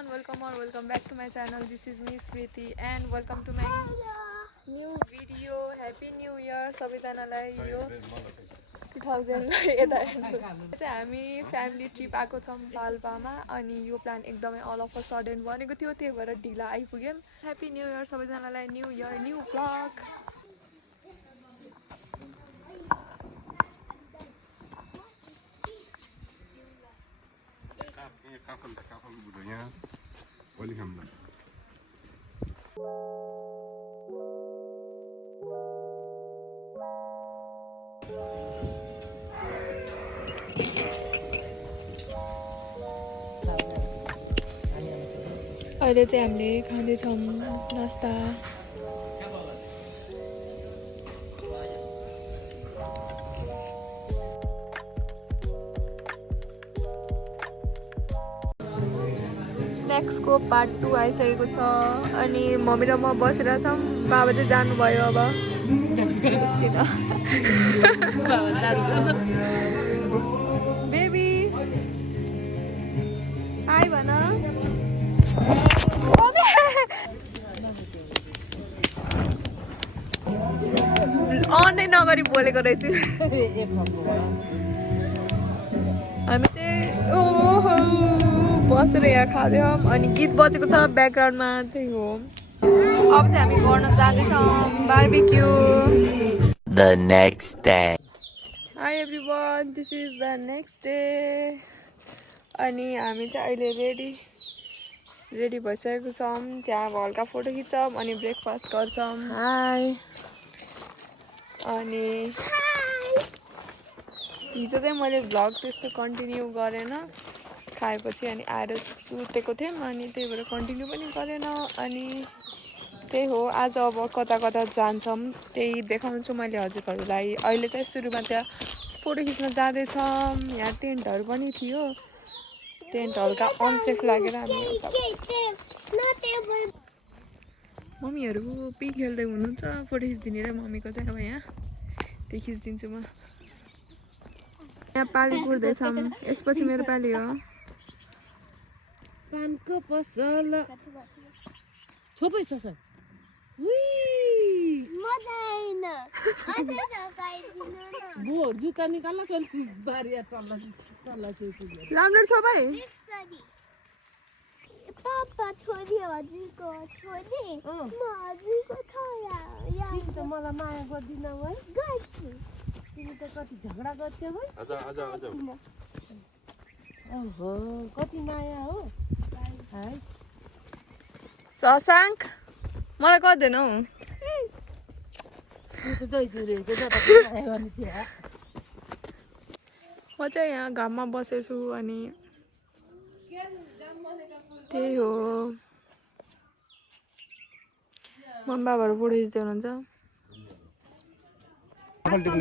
everyone, welcome or welcome back to my channel. This is me Smriti and welcome to my new video. Happy New Year सबैजनालाई यो 2000 यता चाहिँ हामी family trip आएको छौँ पाल्पामा अनि यो प्लान एकदमै अल अफ अ सडन बनेको थियो त्यही भएर ढिला आइपुग्यौँ ह्यापी न्यू इयर सबैजनालाई new year new vlog Kapal budaya welcome lah. अहिले चाहिँ हामीले खाँदैछौँ नास्ता स्नैक्सको पार्ट 2 आइसकेको छ अनि मम्मी र म बसिरहेछौँ बाबा चाहिँ जानुभयो अब बेबी हाई भन अनै नगरी बोलेको रहेछु हामी चाहिँ ओहो बसेर यहाँ खाँदैछौँ अनि गीत बजेको छ ब्याकग्राउन्डमा त्यही हो अब चाहिँ हामी गर्न जाँदैछौँ barbecue The next day. Hi everyone, this is the next day अनि हामी चाहिँ अहिले रेडी भइसकेको छौँ त्यहाँ अब हल्का फोटो खिच्छौँ अनि ब्रेकफास्ट गर्छौँ हाई अनि हिजो चाहिँ मैले भ्लग त्यस्तो कन्टिन्यू गरेन खाएपछि अनि आएर सुतेको थियौँ अनि त्यही भएर कन्टिन्यू पनि गरेन अनि त्यही हो आज अब कता कता जान्छौँ त्यही देखाउँछु मैले हजुरहरूलाई अहिले चाहिँ सुरुमा त्यहाँ फोटो खिच्न जाँदैछौँ यहाँ टेन्टहरू पनि थियो टेन्ट हल्का अनसेफ लागेर हामी मम्मीहरू पि खेल्दै हुनुहुन्छ फोटो खिचिदिने र मम्मीको चाहिँ अब यहाँ त्यही खिचिदिन्छु म यहाँ पाली कुर्दैछौँ यसपछि मेरो पाली हो पानको पसल छोपै ससर बो जुका निकाल्ला चल बारिया तल्ला राम्रो छ भाइ पापा छोरी हजुरको छोरी म हजुरको छोरा तिमी त मलाई माया गर्दिन है गर्छु तिमी त कति झगडा गर्छौ है आजा ओहो कति माया हो है शशाङ्क मलाई गर्दैनौ म चाहिँ यहाँ घाममा बसेछु अनि त्यही हो मम्मी बाबाहरू फोटो खिच्दै हुनुहुन्छ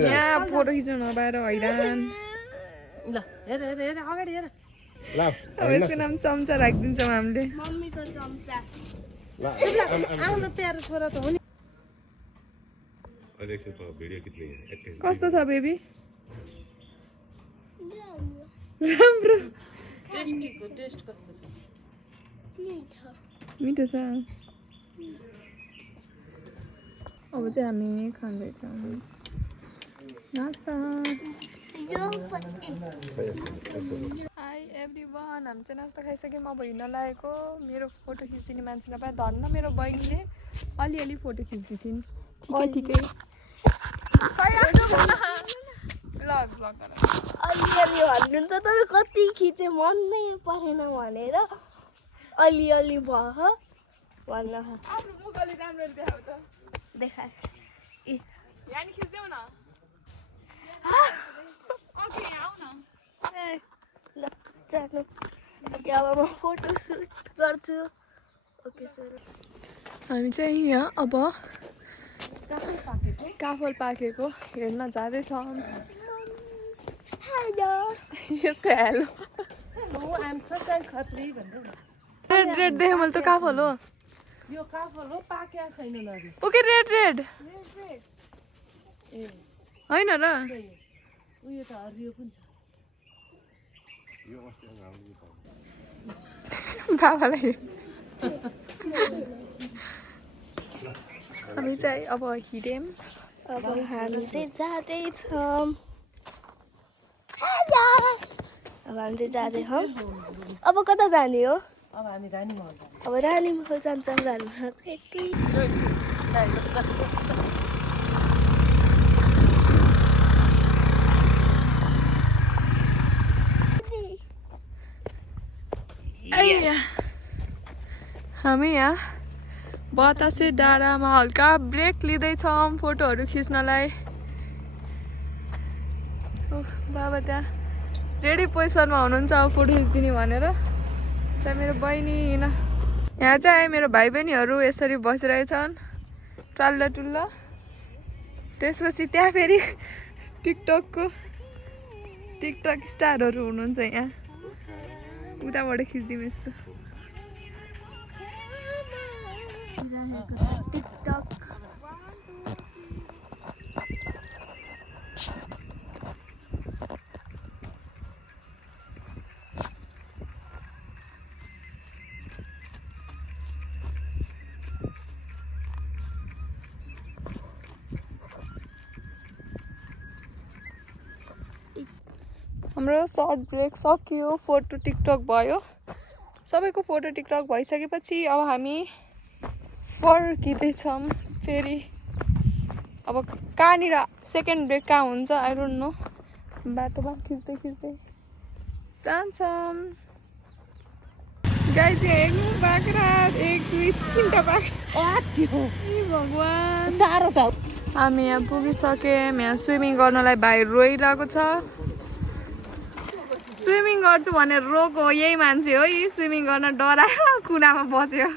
यहाँ फोटो खिच्नु नपाएर हैरान ल हेर हेर हेर अगाडि हेर अब यसको नाम चम्चा राखिदिन्छौँ हामीले मम्मीको चम्चा आउन प्यारो छोरा त हो नि भिडियो कितनी है कस्तो छ बेबी राम्रो टेस्टीको टेस्ट कस्तो छ मिठो छ अब चाहिँ हामी खाँदैछौँ नास्ता हाई एभ्रिवान हामी चाहिँ नास्ता खाइसक्यौँ अब हिँड्न लागेको मेरो फोटो खिचिदिने मान्छे नपाए धन्न मेरो बहिनीले अलिअलि फोटो खिच्दैछिन् ठिकै अलिअलि भन्नुहुन्छ तर कति खिचे मन नै परेन भनेर अलिअलि भयो भन्न आफ्नो मुख अलि राम्ररी देखाउ त देखाए यहाँ नि खिच्देऊ न ओके आऊ न ल जानु अब म फोटो सुट गर्छु ओके सर हामी चाहिँ यहाँ अब काफल पाकेको हेर्न जाँदैछौँ हेलो यसको hello hello I am Sasang Khatri भनेर रेड देखेँ मैले त काफल हो यो काफल हो पाक्या छैन नदी ओके रेड ए होइन र उयो त हरियो पनि छ यो अस्ति बाबालाई हामी चाहिँ अब हिँड्यौँ अब हामी चाहिँ जाँदैछौँ अब हामी चाहिँ जाँदैछौँ अब कता जाने हो अब हामी रानीमहल अब रानीमहल जान्छौँ रानीमहल हामी यहाँ बतासे डाँडामा हल्का ब्रेक लिँदैछौँ फोटोहरू खिच्नलाई बाबा त्यहाँ रेडी पोजिसनमा हुनुहुन्छ अब फोटो खिचिदिने भनेर चाहिँ मेरो बहिनी यहाँ चाहिँ मेरो भाइ बहिनीहरू यसरी बसिरहेछन् टल्ला टुल्ला त्यसपछि त्यहाँ फेरि टिकटक स्टारहरू हुनुहुन्छ यहाँ उताबाट खिचिदिउँ यस्तो टिकटक हाम्रो सर्ट ब्रेक सकियो फोटो टिकटक भयो सबैको फोटो टिकटक भइसकेपछि अब हामी फर्किँदैछौँ फेरि अब कहाँनिर सेकेन्ड ब्रेक कहाँ हुन्छ आई डोन्ट नो बाटोमा खिच्दै जान्छौँ गाई चाहिँ हेर्नु बाख्रा 1 2 3टा बाख्रा भगवान् 4वटा हामी यहाँ पुगिसक्यौँ यहाँ स्विमिङ गर्नलाई भाइ रोइरहेको छ स्विमिङ गर्छु भनेर रोको यही मान्छे हो यी स्विमिङ गर्न डराएर कुनामा बस्यो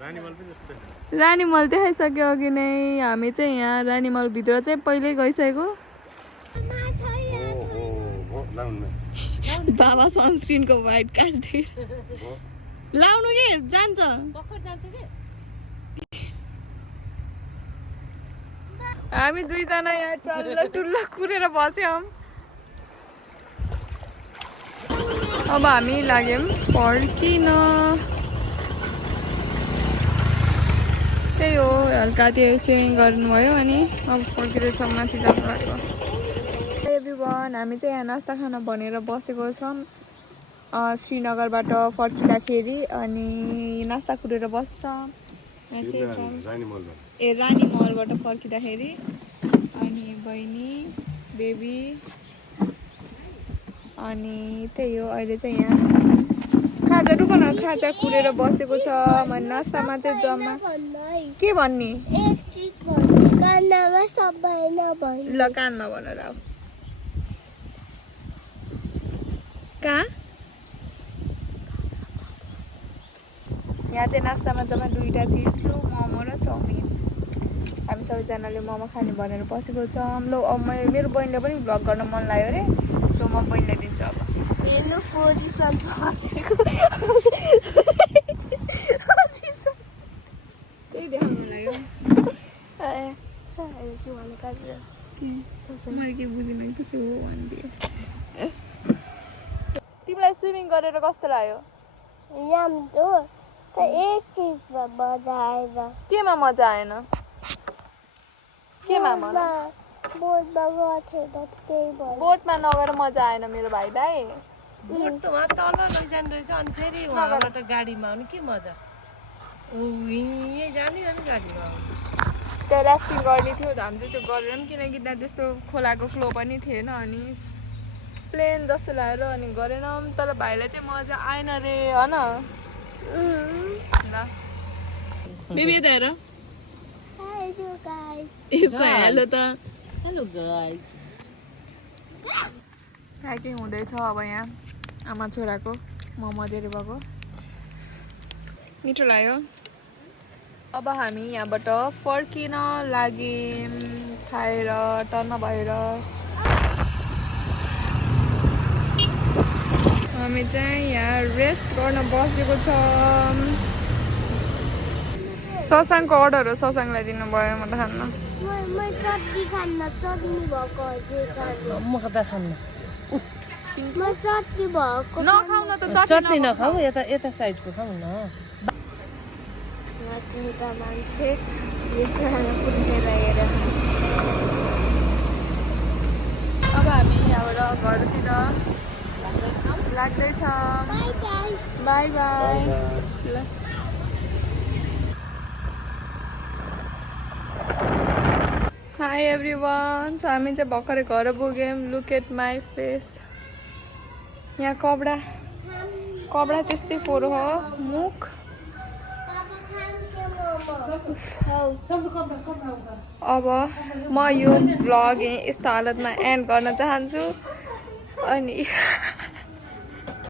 रानीमल देखाइसक्यो अघि नै हामी चाहिँ यहाँ रानीमल भित्र चाहिँ पहिल्यै गइसकेको बाबा सनस्क्रिनको वाइट काट्दै लाउनु के जान्छ हामी दुईजना यहाँ टल्ल टुल्ल कुरेर बस्यौँ अब हामी लाग्यौँ फर्किन त्यही हो हल्का त्यो स्विमिङ गर्नुभयो अनि अब फर्किँदैछौँ माथि जानु लाग्यो एभ्रिवान हामी चाहिँ यहाँ नास्ता खाना भनेर बसेको छौँ श्रीनगरबाट फर्किँदाखेरि अनि नास्ता कुरेर बस्छ यहाँ चाहिँ रानीमहलबाट फर्किँदाखेरि अनि बहिनी बेबी अनि त्यही हो अहिले चाहिँ यहाँ खाजा रुक न खाजा कुरेर बसेको छ नास्तामा चाहिँ जम्मा के भन्ने ल कानमा भनेर अब कहाँ यहाँ चाहिँ नास्तामा जम्मा 2टा चिज थियो मोमो र चाउमिन हामी सबैजनाले मोमो खाने भनेर बसेको छौँ ल अब मेरो बहिनीले पनि भ्लग गर्न मन लाग्यो अरे सो म बहिनीलाई दिन्छु अब हेर्नु पोजिसन त्यही देखाउनु लाग्यो मैले के बुझिनँ त्यसो हो भनिदियो तिमीलाई स्विमिङ गरेर कस्तो लाग्यो एक चिजमा मजा आएन केमा मजा आएन केमा बोटमा गर्थेन त्यही भयो बोटमा नगएर मजा आएन मेरो भाइ बोट त वहाँ तल लैजानु रहेछ अनि फेरि वहाँबाट गाडीमा आउनु के मजा यहीँ जाने गाडीमा आउनु त्यहाँ राफ्टिङ गर्ने थियो हामी चाहिँ त्यो गरेर पनि किनकि त्यहाँ त्यस्तो खोलाको फ्लो पनि थिएन अनि प्लेन जस्तो लागेर अनि गरेनौँ तर भाइलाई चाहिँ मजा आएन रे होइन ल बेबी यता हेर यसको हेलो त हेलो गाइज प्याकिङ हुँदैछ अब यहाँ आमा छोराको मोमो धेरै भएको मिठो लाग्यो अब हामी यहाँबाट फर्किन लाग्यौँ खाएर टर्न भएर हामी चाहिँ यहाँ रेस्ट गर्न बसेको छौँ ससाङको अर्डर हो ससाङलाई दिनुभयो म त खान्न चटनी खान्न चटनी भएको म कता खान्न म चटनी भएको नखाऊ न त चटनी नखाऊ यता यता साइडको खाऊ न त मान्छे यसमा कुदेर हेर अब हामी यहाँबाट घरतिर लाग्दैछौँ बाई बाई ल हाई एभ्रिवान सो हामी चाहिँ भर्खरै घर पुग्यौँ लुक एट माई फेस यहाँ कपडा त्यस्तै फोहोर हो मुख अब म यो भ्लग यस्तो हालतमा एन्ड गर्न चाहन्छु अनि